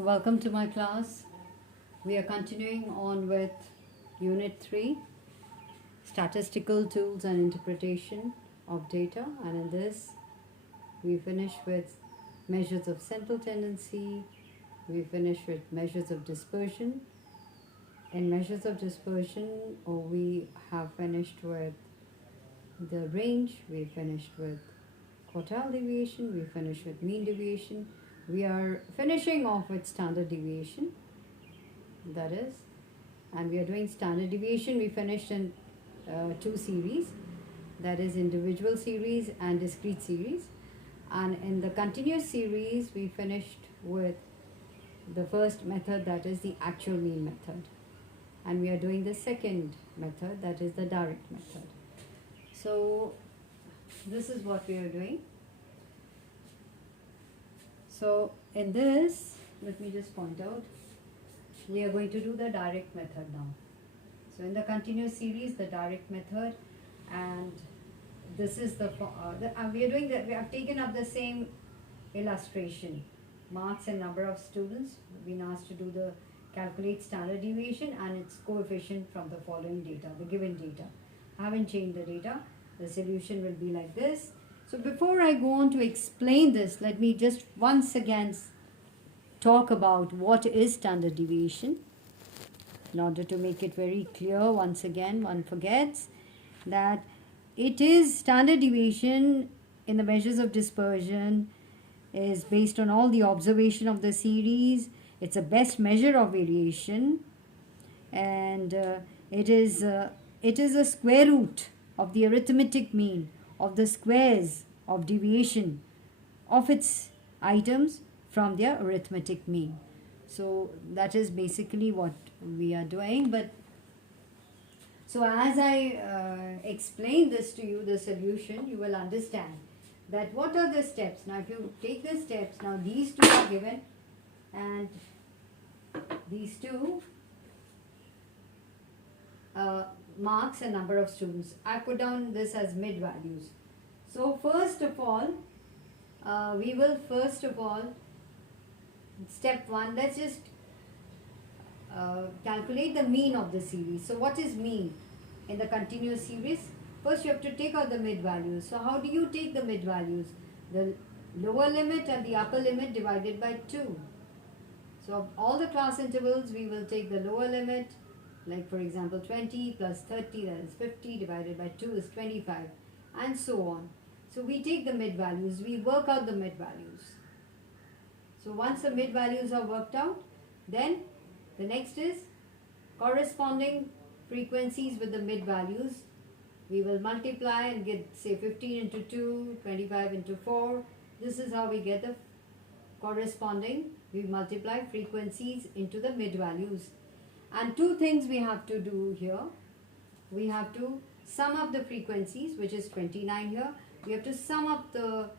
So welcome to my class. We are continuing on with Unit 3, Statistical Tools and Interpretation of Data, and in this we finish with measures of central tendency, we finish with measures of dispersion. In measures of dispersion, we have finished with the range, we finished with quartile deviation, we finished with mean deviation. We are finishing off with standard deviation, that is, and we are doing standard deviation. We finished in two series, that is individual series and discrete series, and in the continuous series we finished with the first method, that is the actual mean method, and we are doing the second method, that is the direct method. So this is what we are doing. So in this, let me just point out, we are going to do the direct method now. So in the continuous series, the direct method, and this is we are doing that. We have taken up the same illustration, marks and number of students. We've been asked to do the calculate standard deviation and its coefficient from the following data, the given data. I haven't changed the data. The solution will be like this. So before I go on to explain this, let me just once again talk about what is standard deviation. In order to make it very clear, once again, one forgets that it is standard deviation in the measures of dispersion is based on all the observation of the series. It's a best measure of variation, and it is a square root of the arithmetic mean of the squares of deviation of its items from their arithmetic mean. So that is basically what we are doing. But so as I explain this to you, the solution, you will understand that what are the steps. Now if you take the steps, now these two are given and these two marks and number of students. I put down this as mid values. So first of all, we will step 1, let's just calculate the mean of the series. So what is mean in the continuous series? First you have to take out the mid values. So how do you take the mid values? The lower limit and the upper limit divided by 2. So of all the class intervals, we will take the lower limit, like for example 20 plus 30, that is 50, divided by 2 is 25, and so on. So we take the mid values, we work out the mid values. So once the mid values are worked out, then the next is corresponding frequencies with the mid values. We will multiply and get, say, 15 into 2, 25 into 4. This is how we get the corresponding. We multiply frequencies into the mid values. And two things we have to do here. We have to sum up the frequencies, which is 29 here. We have to sum up the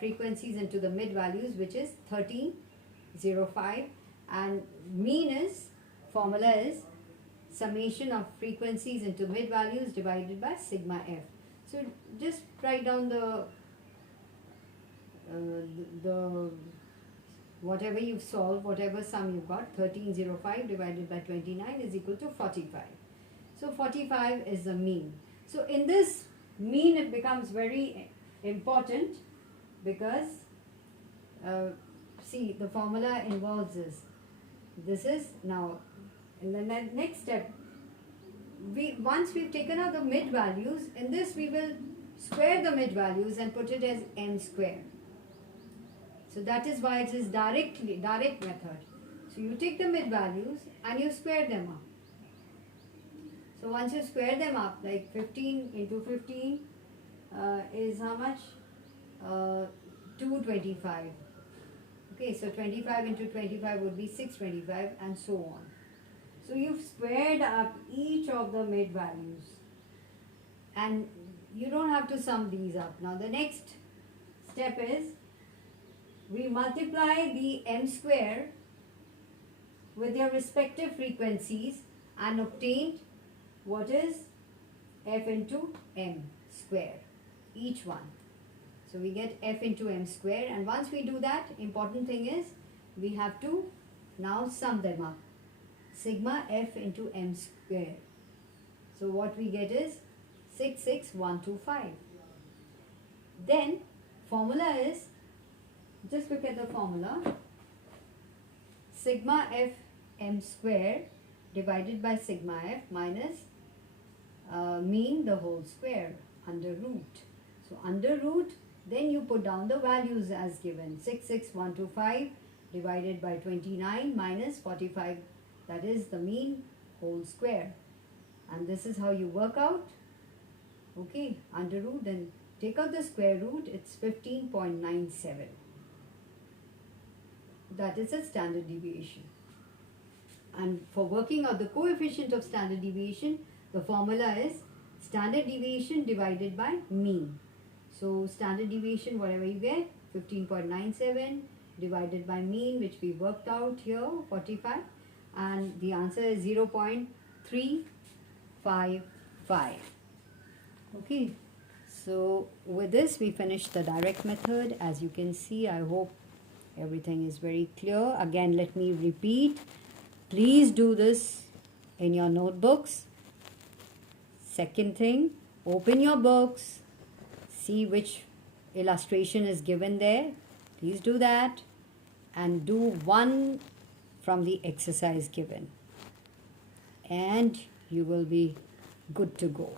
frequencies into the mid values, which is 1305, and formula is summation of frequencies into mid values divided by sigma f. So just write down the whatever you've solved, whatever sum you've got. 1305 divided by 29 is equal to 45. So 45 is the mean. So in this mean, it becomes very important because see, the formula involves this. This is now in the next step. Once we've taken out the mid values, in this we will square the mid values and put it as n square. So that is why it is direct method. So you take the mid values and you square them up. So once you square them up, like 15 into 15 is how much? 225. Okay, so 25 into 25 would be 625, and so on. So you've squared up each of the mid values, and you don't have to sum these up. Now the next step is we multiply the m square with their respective frequencies and obtain what is f into m square, each one. So we get f into m square, and once we do that, important thing is we have to now sum them up. Sigma f into m square. So what we get is 66125. Then formula is, just look at the formula, sigma f m square divided by sigma f minus mean the whole square under root. So under root, then you put down the values as given. 66125 divided by 29 minus 45, that is the mean whole square. And this is how you work out. Okay, under root, then take out the square root, it's 15.97. That is a standard deviation. And for working out the coefficient of standard deviation, the formula is standard deviation divided by mean. So standard deviation, whatever you get, 15.97 divided by mean, which we worked out here, 45, and the answer is 0.355. Okay, so with this we finish the direct method. As you can see, I hope everything is very clear. Again, let me repeat, please do this in your notebooks. Second thing, open your books, see which illustration is given there. Please do that and do one from the exercise given, and you will be good to go.